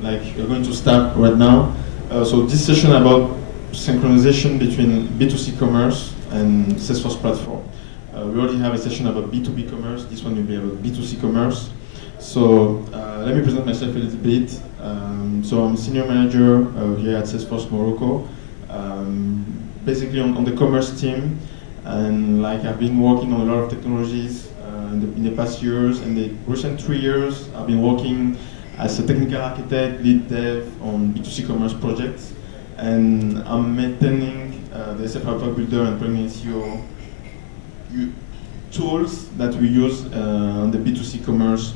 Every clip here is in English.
Like we're going to start right now. So this session about synchronization between B2C commerce and Salesforce platform. We already have a session about B2B commerce. This one will be about B2C commerce. So let me present myself a little bit. So I'm a senior manager here at Salesforce Morocco, basically on the commerce team. And like I've been working on a lot of technologies in the past years. In the recent 3 years, I've been working as a technical architect, lead dev on B2C commerce projects. And I'm maintaining the SF Builder and Premium SEO tools that we use on the B2C commerce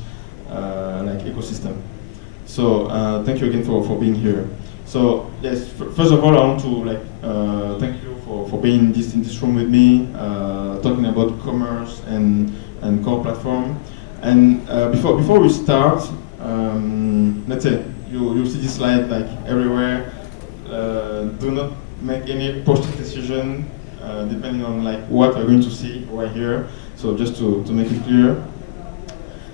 ecosystem. So thank you again for being here. So yes, first of all, I want to thank you for being in this room with me, talking about commerce and core platform. And before we start, let's say you see this slide like everywhere. Do not make any posting decision depending on like what we're going to see right here. So just to make it clear.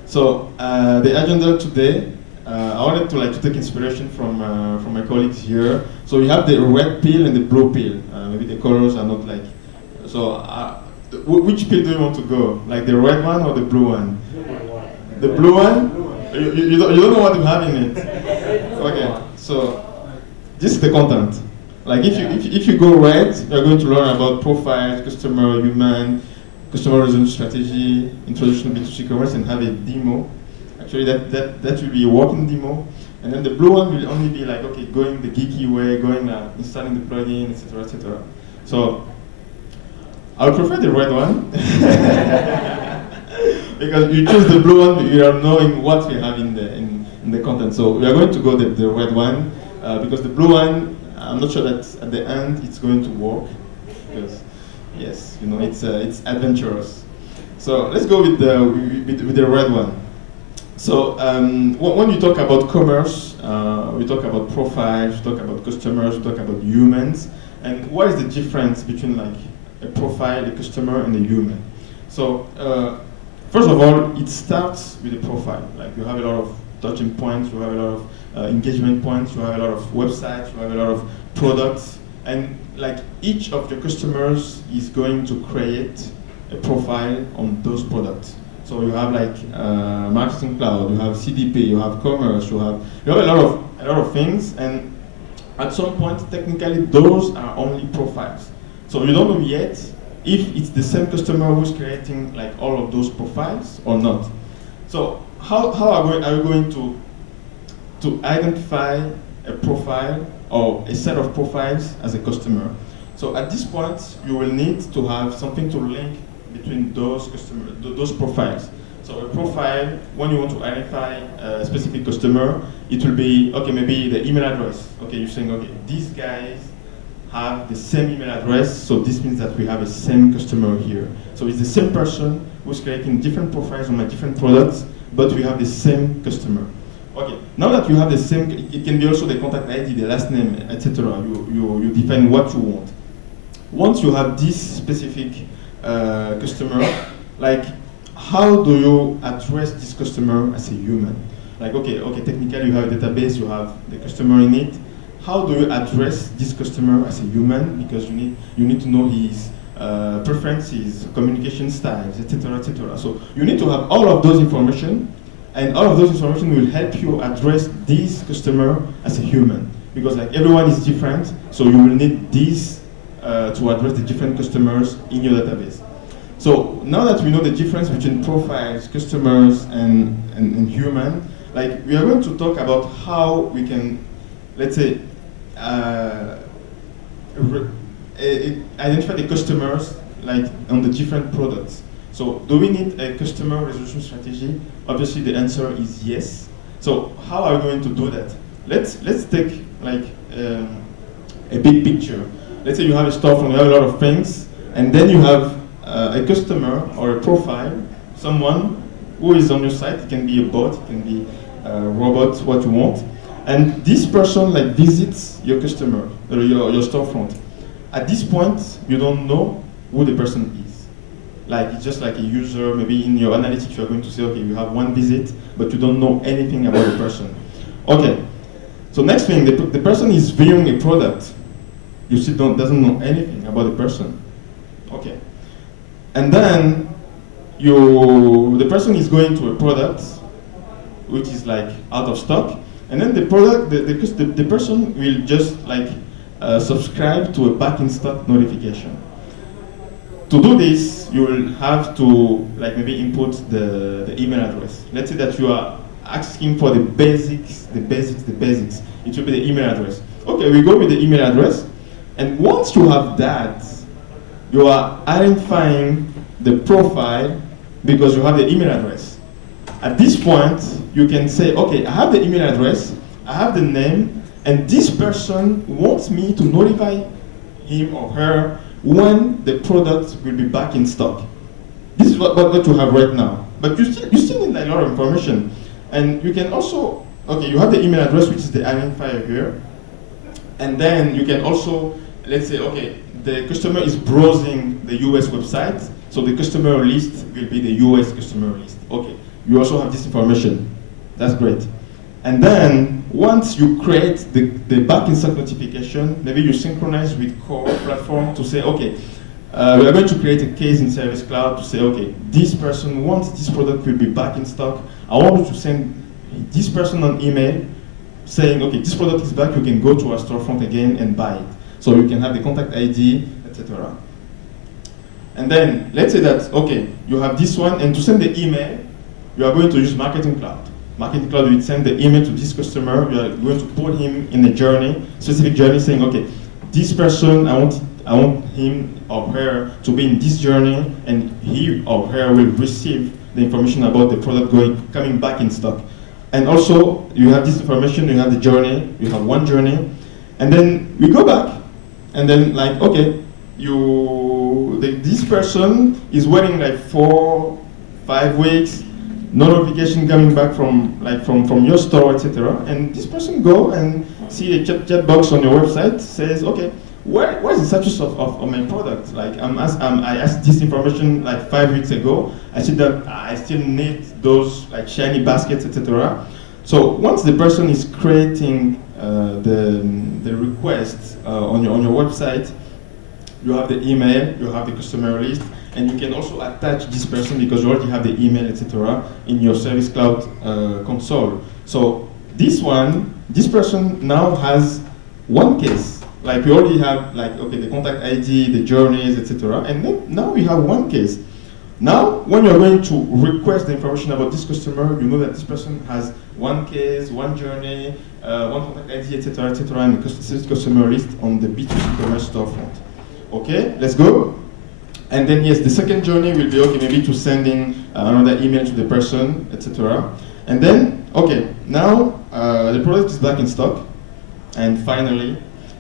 So the agenda today, I wanted to take inspiration from my colleagues here. So we have the red pill and the blue pill. Maybe the colors are not like. So which pill do you want to go? Like the red one or the blue one? The blue one? You don't know what you have in it. Okay. So this is the content. Like if you go red, you're going to learn about profiles, customer, human, customer resolution strategy, introduction to B2C commerce, and have a demo. Actually, that will be a working demo. And then the blue one will only be like, okay, going the geeky way, going installing the plugin, etc., etc. So I would prefer the red one because you choose the blue one, you are knowing what we have in the content. So we are going to go the red one because the blue one, I'm not sure that at the end it's going to work because yes, it's adventurous. So let's go with the red one. So when you talk about commerce, we talk about profiles, we talk about customers, we talk about humans. And what is the difference between like a profile, a customer, and a human? So first of all, it starts with a profile. Like you have a lot of touching points, you have a lot of engagement points, you have a lot of websites, you have a lot of products, and like each of your customers is going to create a profile on those products. So you have like Marketing Cloud, you have CDP, you have commerce, you have a lot of things, and at some point, technically, those are only profiles. So you don't know yet if it's the same customer who's creating like all of those profiles or not. So how are we going to identify a profile or a set of profiles as a customer? So at this point, you will need to have something to link between those profiles. So a profile, when you want to identify a specific customer, it will be, okay, maybe the email address. Okay, you're saying, okay, these guys have the same email address, so this means that we have a same customer here. So it's the same person who's creating different profiles on my different products, but we have the same customer. Okay, now that you have the same, it can be also the contact ID, the last name, etc. You define what you want. Once you have this specific customer, like how do you address this customer as a human? Like okay, technically you have a database, you have the customer in it. How do you address this customer as a human? Because you need to know his preferences, communication styles, etc., etc. So you need to have all of those information, and all of those information will help you address this customer as a human. Because like everyone is different, so you will need this to address the different customers in your database. So now that we know the difference between profiles, customers, and human, like we are going to talk about how we can, let's say, identify the customers like on the different products. So do we need a customer resolution strategy? Obviously the answer is yes. So how are we going to do that? Let's take like a big picture. Let's say you have a storefront, you have a lot of things, and then you have a customer or a profile, someone who is on your site. It can be a bot, it can be a robot, what you want. And this person like visits your customer, your storefront. At this point, you don't know who the person is. Like it's just like a user, maybe in your analytics you are going to say, okay, you have one visit, but you don't know anything about the person. Okay. So next thing, the person is viewing a product. You still doesn't know anything about the person. Okay. And then the person is going to a product which is like out of stock, and then the product, the person will just like subscribe to a back in stock notification. To do this, you will have to like maybe input the email address. Let's say that you are asking for the basics. It will be the email address. Okay, we go with the email address, and once you have that, you are identifying the profile because you have the email address. At this point, you can say, okay, I have the email address, I have the name, and this person wants me to notify him or her when the product will be back in stock. This is what you have right now. But you still need like, a lot of information. And you can also, okay, you have the email address, which is the identifier here. And then you can also, let's say, okay, the customer is browsing the US website, so the customer list will be the US customer list. Okay, you also have this information. That's great. And then once you create the back in stock notification, maybe you synchronize with core platform to say, okay, we are going to create a case in Service Cloud to say, okay, this person wants this product will be back in stock. I want you to send this person an email saying, okay, this product is back, you can go to our storefront again and buy it. So you can have the contact ID, etc. And then let's say that, okay, you have this one, and to send the email, you are going to use Marketing Cloud. Marketing Cloud will send the email to this customer. You are going to put him in a journey, specific journey, saying, okay, this person, I want him or her to be in this journey, and he or her will receive the information about the product coming back in stock. And also, you have this information, you have the journey, you have one journey, and then we go back, and then like, okay, this person is waiting like 4-5 weeks, no notification coming back from your store, etc. And this person go and see a chat box on your website, says, okay, where is the status of my product? Like I asked this information like 5 weeks ago. I said that I still need those like shiny baskets, etc. So once the person is creating the request on your website, you have the email, you have the customer list, and you can also attach this person because you already have the email, etc. in your Service Cloud console. So this person now has one case. Like we already have like, okay, the contact ID, the journeys, etc. And then now we have one case. Now, when you're going to request the information about this customer, you know that this person has one case, one journey, one contact ID, etc., and the customer list on the B2C commerce storefront. Okay, let's go. And then yes, the second journey will be, okay, maybe to sending another email to the person, etc. And then, okay, now the product is back in stock, and finally,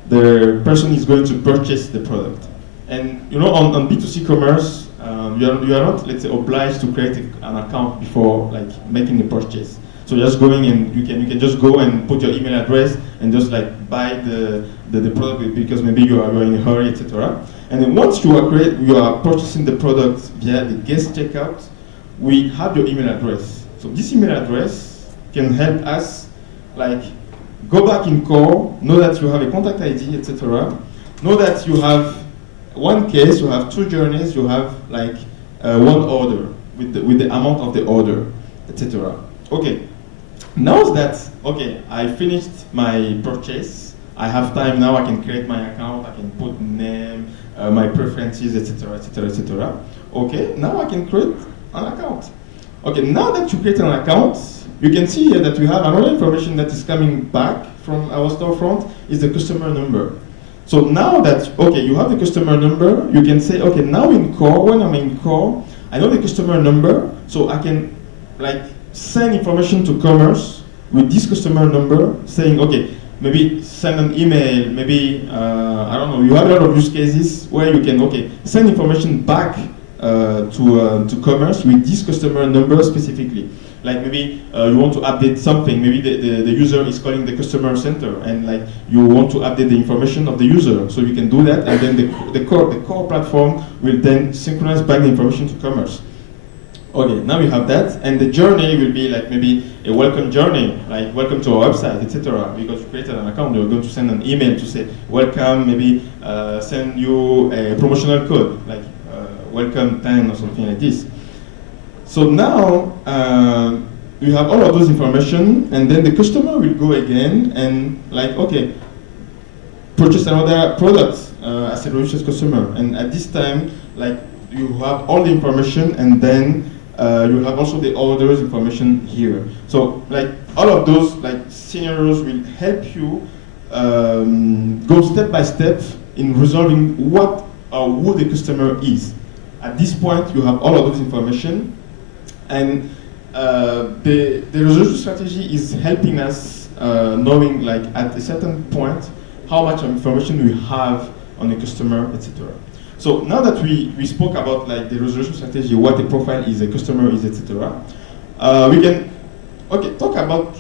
the person is going to purchase the product. And you know, on B2C commerce, you are not, let's say, obliged to create an account before like making a purchase. So just going and you can just go and put your email address and just like buy the product because maybe you are in a hurry, etc. And then once you are purchasing the product via the guest checkout, we have your email address. So this email address can help us like go back in core, know that you have a contact ID, etc. Know that you have one case, you have two journeys, you have like one order with the amount of the order, etc. Okay, now that, okay, I finished my purchase, I have time now, I can create my account, I can put name, my preferences, etc., etc., etc. Okay, now I can create an account. Okay, now that you create an account, you can see here that we have another information that is coming back from our storefront is the customer number. So now that, okay, you have the customer number, you can say, okay, now in core, when I'm in core, I know the customer number, so I can like send information to commerce with this customer number saying, okay, maybe send an email, maybe, I don't know, you have a lot of use cases where you can, okay, send information back to commerce with this customer number specifically. Like maybe you want to update something, maybe the user is calling the customer center and like you want to update the information of the user, so you can do that, and then the core platform will then synchronize back the information to commerce. Okay, now you have that, and the journey will be like maybe a welcome journey, like welcome to our website, etc. Because you created an account, you're going to send an email to say welcome, maybe send you a promotional code, like welcome 10 or something like this. So now you have all of those information, and then the customer will go again and like, okay, purchase another product as a registered customer, and at this time, like you have all the information, and then you have also the orders information here. So like all of those like scenarios will help you go step by step in resolving what or who the customer is. At this point, you have all of those information, and the resolution strategy is helping us knowing like at a certain point how much information we have on the customer, etc. So now that we spoke about like the resolution strategy, what the profile is, a customer is, etc., we can talk about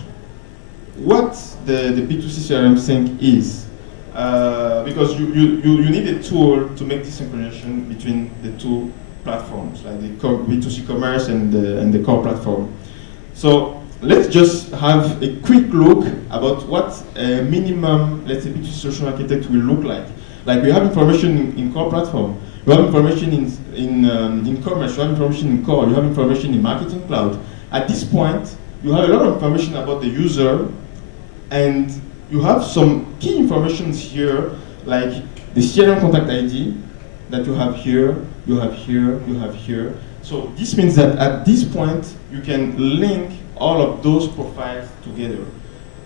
what the B2C CRM sync is, because you need a tool to make this synchronization between the two platforms, like the B2C commerce and the core platform. So let's just have a quick look about what a minimum, let's say, B2C solution architect will look like. Like we have information in core platform, you have information in commerce, you have information in core, you have information in marketing cloud. At this point, you have a lot of information about the user, and you have some key information here, like the CRM contact ID that you have here, you have here, you have here. So this means that at this point, you can link all of those profiles together,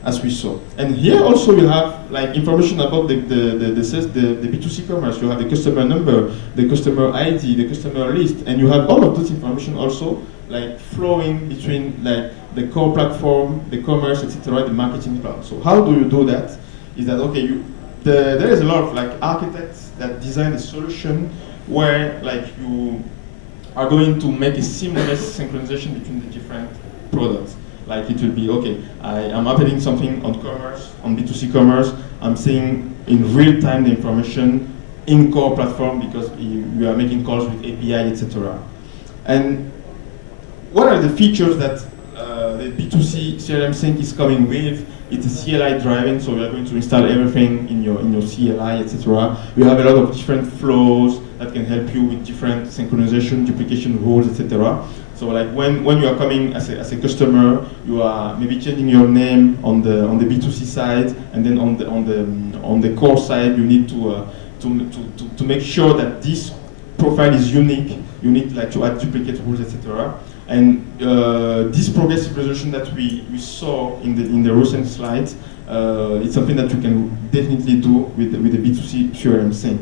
as we saw. And here also you have like information about the B2C commerce. You have the customer number, the customer ID, the customer list, and you have all of this information also like flowing between like the core platform, the commerce, etc., the marketing cloud. So how do you do that? Is that okay? There is a lot of like architects that design a solution where like you are going to make a seamless synchronization between the different products. Like it will be, okay, I am updating something on commerce, on B2C commerce, I'm seeing in real time the information in core platform because we are making calls with API, etc. And what are the features that the B2C CRM sync is coming with? It's a CLI driving, so we are going to install everything in your CLI, etc. We have a lot of different flows that can help you with different synchronization, duplication rules, etc. So like when you are coming as a customer, you are maybe changing your name on the B2C side, and then on the core side, you need to make sure that this profile is unique. You need like to add duplicate rules, etc. And this progressive resolution that we saw in the recent slides, it's something that you can definitely do with the B2C CRM sync.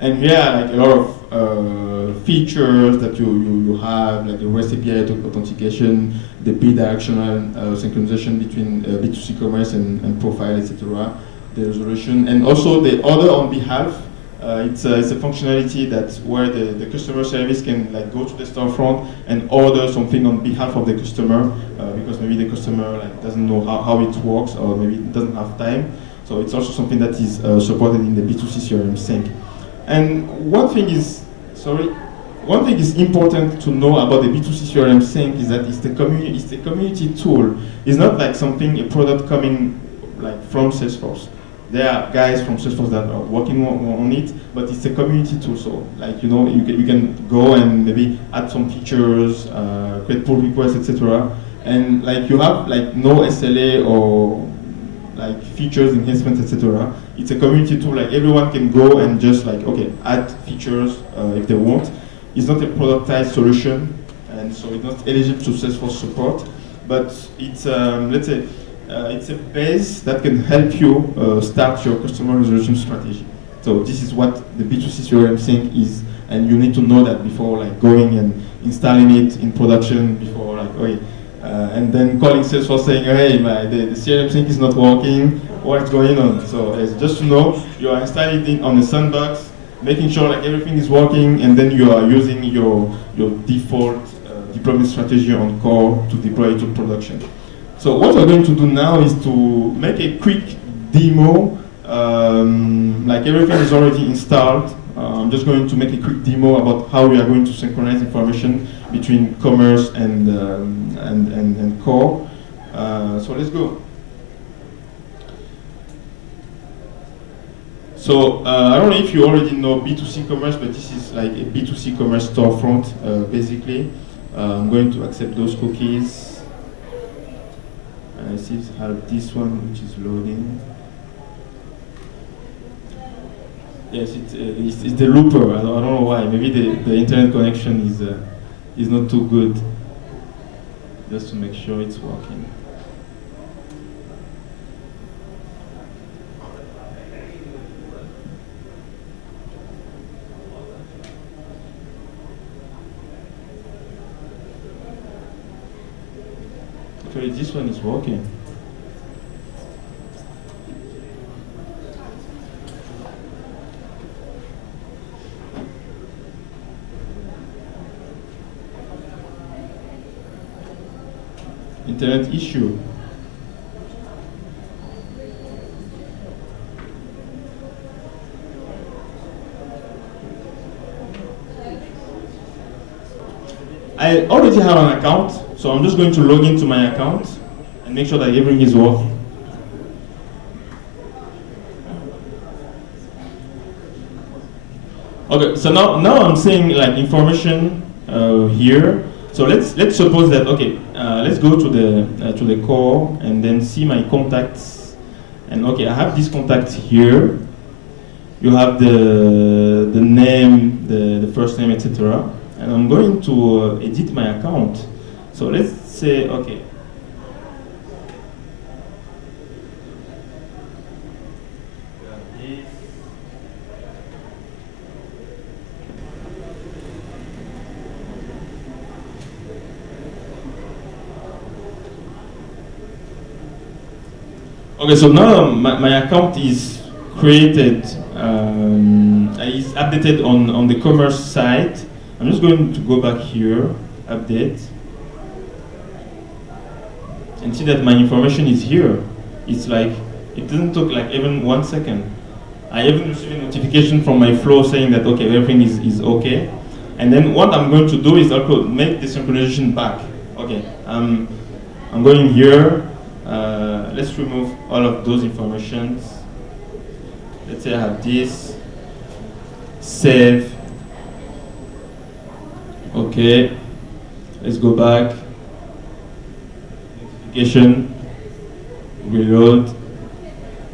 And here, like a lot of features that you have, like the REST API authentication, the bidirectional synchronization between B2C commerce and profile, etc. The resolution, and also the order on behalf. It's a functionality that where the customer service can like go to the storefront and order something on behalf of the customer because maybe the customer like doesn't know how it works, or maybe doesn't have time. So it's also something that is supported in the B2C CRM sync. And one thing is important to know about the B2C CRM sync is that it's the community tool. It's not like a product coming like from Salesforce. There are guys from Salesforce that are working on it, but it's a community tool. So, like you can go and maybe add some features, create pull requests, etc. And like you have like no SLA or like features, enhancements, etc. It's a community tool. Like everyone can go and just like add features if they want. It's not a productized solution, and so it's not eligible to Salesforce support. But it's let's say. It's a base that can help you start your customer resolution strategy. So this is what the B2C CRM sync is, and you need to know that before like going and installing it in production. Before like and then calling Salesforce saying, hey, the CRM sync is not working. What's going on? So it's just to know you are installing it on the sandbox, making sure like everything is working, and then you are using your default deployment strategy on core to deploy it to production. So what we're going to do now is to make a quick demo. Like everything is already installed I'm just going to make a quick demo about how we are going to synchronize information between commerce and core. So let's go. So I don't know if you already know B2C commerce, but this is like a B2C commerce storefront, basically. I'm going to accept those cookies. I see I have this one, which is loading. Yes, it's the looper. I don't know why. Maybe the internet connection is not too good. Just to make sure it's working. Actually, this one is working. Internet issue. I already have an account, so I'm just going to log into my account and make sure that everything is working. Okay, so now I'm saying like information here. So let's suppose that let's go to the core and then see my contacts. And okay, I have these contacts here. You have the name, the first name, etc. And I'm going to edit my account. So let's say okay. Okay, so now my account is created, is updated on the commerce side. I'm just going to go back here, update, and see that my information is here. It's like, it doesn't take like even 1 second. I even received a notification from my flow saying that okay, everything is okay. And then what I'm going to do is also make the synchronization back. Okay, I'm going here. Let's remove all of those informations. Let's say I have this, save. Okay, let's go back. Notification, reload,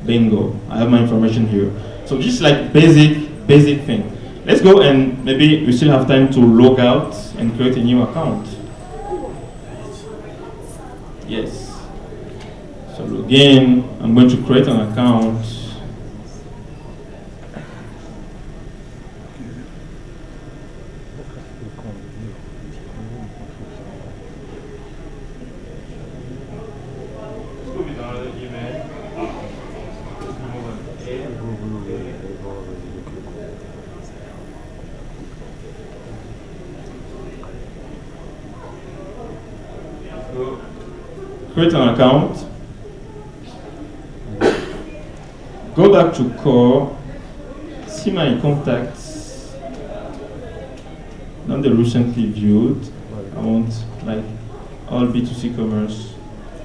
bingo. I have my information here. So this is like basic thing. Let's go and maybe we still have time to log out and create a new account. Yes. So login, I'm going to create an account. Create an account. Go back to core, see my contacts, not the recently viewed. I want like all B2C commerce,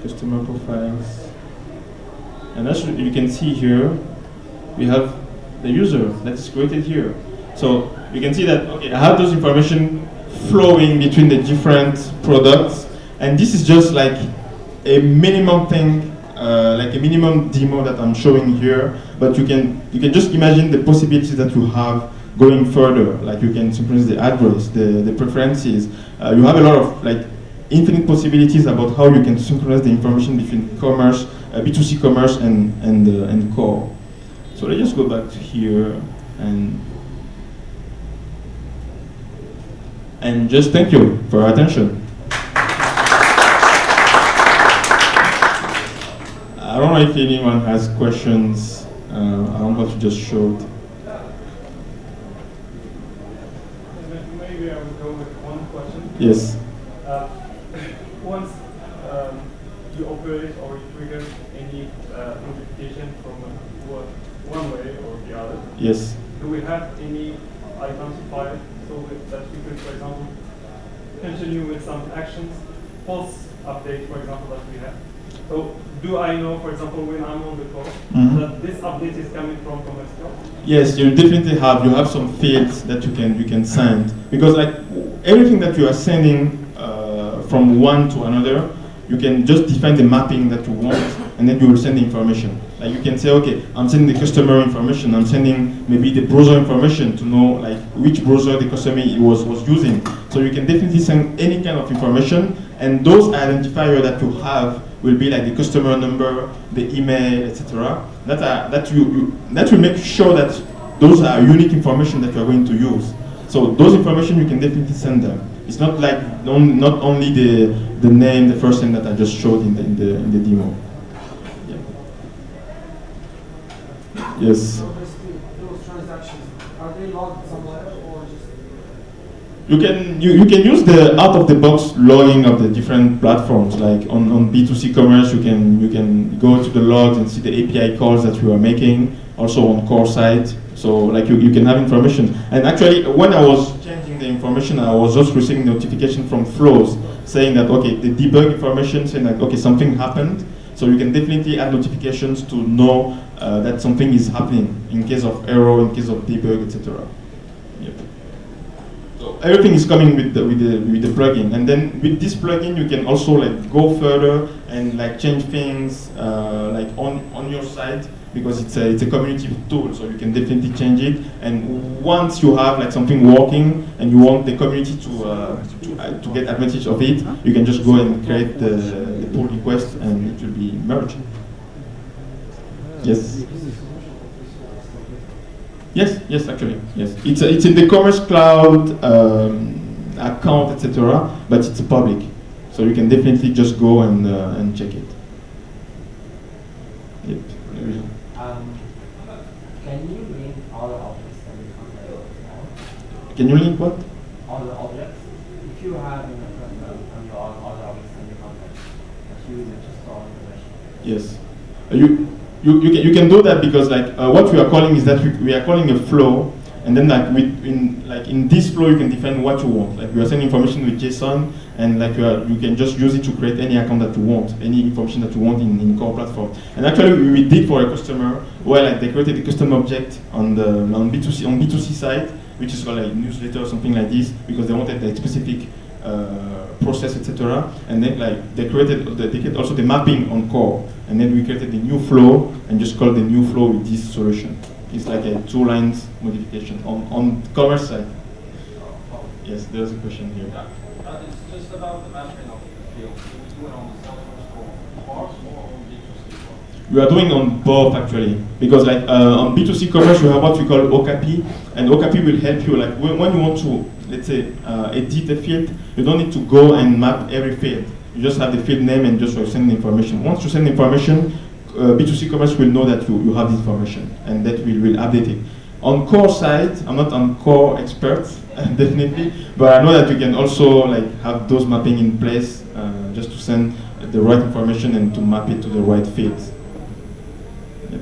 customer profiles. And as you can see here, we have the user that is created here. So you can see that, okay, I have those information flowing between the different products. And this is just like a minimum thing, like a minimum demo that I'm showing here, but you can just imagine the possibilities that you have going further. Like you can synchronize the address, the preferences. You have a lot of like infinite possibilities about how you can synchronize the information between commerce, B2C commerce and core. So let's just go back to here and just thank you for your attention. I don't know if anyone has questions on what you just showed. Maybe I will go with one question. Yes. Once you operate or you trigger any notification from one way or the other, Yes. do we have any identify so that we could, for example, continue with some actions post update, for example, that we have. So do I know, for example, when I'm on the call, that this update is coming from commercial? Yes, you definitely have. You have some fields that you can send, because like everything that you are sending from one to another, you can just define the mapping that you want, and then you will send the information. Like you can say, okay, I'm sending the customer information. I'm sending maybe the browser information to know like which browser the customer was using. So you can definitely send any kind of information, and those identifiers that you have will be like the customer number, the email, etc. That will make sure that those are unique information that you are going to use. So those information you can definitely send them. It's not like not only the name, the first name that I just showed in the demo. Yeah. Yes. So basically, those transactions, are they logged somewhere or just? You can use the out-of-the-box logging of the different platforms. Like on B2C commerce, you can go to the logs and see the API calls that you are making. Also on core site, so like you can have information. And actually, when I was changing the information, I was just receiving notification from flows saying that okay, the debug information saying that okay, something happened. So you can definitely add notifications to know that something is happening in case of error, in case of debug, etc. Yep. So everything is coming with the plugin, and then with this plugin you can also like go further and like change things like on your site, because it's a community tool, so you can definitely change it. And once you have like something working and you want the community to get advantage of it, you can just go and create the pull request and it will be merged. Yes. Yes, actually, yes. It's in the Commerce Cloud account, etc. But it's public, so you can definitely just go and check it. Yep. Can you link all the objects that you contact? Can you link what? All the objects. If you have in the front end all the objects that you contact, that you use it to store information. Yes. You can do that, because like what we are calling is that we are calling a flow, and then like in this flow you can define what you want. Like we are sending information with JSON, and like you can just use it to create any account that you want, any information that you want in core platform. And actually we did for a customer where like they created a custom object on B2C site, which is called like newsletter or something like this, because they wanted a specific process, etc. And then like they created also the mapping on core, and then we created the new flow and just called the new flow with this solution. It's like a 2 lines modification on commerce side. Yes, there's a question here. It's just about the mapping of the field. Do we do it on the Salesforce Org or on B2C? We are doing on both actually, because like on B2C commerce we have what we call OOTB, and OOTB will help you like when you want to, let's say, edit a field, you don't need to go and map every field. You just have the field name and just send the information. Once you send the information, B2C commerce will know that you have this information, and that will update it. On core side, I'm not on core expert, definitely, but I know that you can also like have those mapping in place just to send the right information and to map it to the right fields. Yep.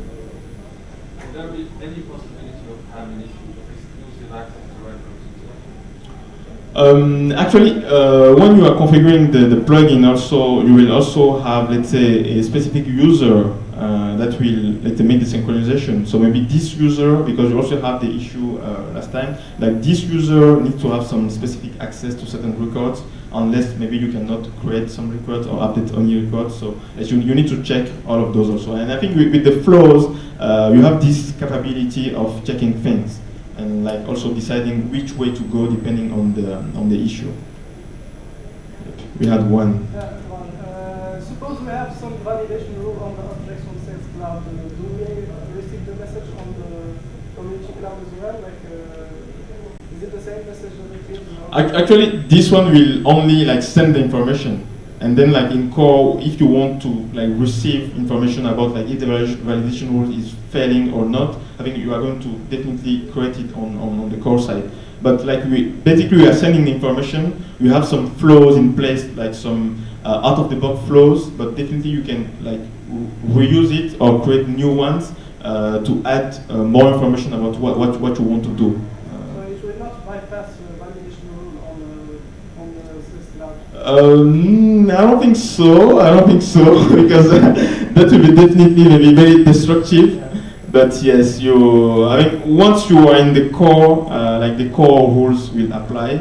Would there be any possibility of having issues of exclusive access to records? Actually, when you are configuring the plugin, also you will also have, let's say, a specific user that will, let's say, make the synchronization. So maybe this user, because you also have the issue last time, like this user needs to have some specific access to certain records, unless maybe you cannot create some records or update only records. So you need to check all of those also. And I think with the flows, you have this capability of checking things, and like also deciding which way to go depending on the issue. We had one. Suppose we have some validation rule on the objects on Sales Cloud. Do we receive the message on the Community Cloud as well? Like, is it the same message that we get? Actually, this one will only like send the information, and then like in core, if you want to like receive information about like if the validation rule is failing or not, I think you are going to definitely create it on the core side. But like we are sending the information. We have some flows in place, like some out-of-the-box flows, but definitely you can like reuse it or create new ones to add more information about what you want to do. So usually I don't think so. I don't think so because that will be definitely maybe very destructive. But yes, I mean, once you are in the core, like the core rules will apply.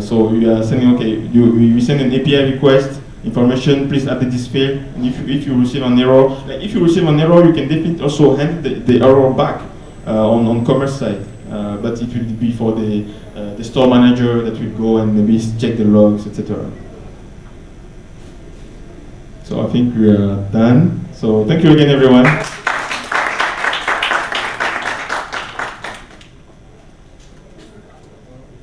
So you are saying, okay, we send an API request, information, please update this field. And if you receive an error, like if you receive an error, you can definitely also hand the error back on commerce side. But it will be for the store manager that will go and maybe check the logs, etc. So I think we are done. So thank you again, everyone.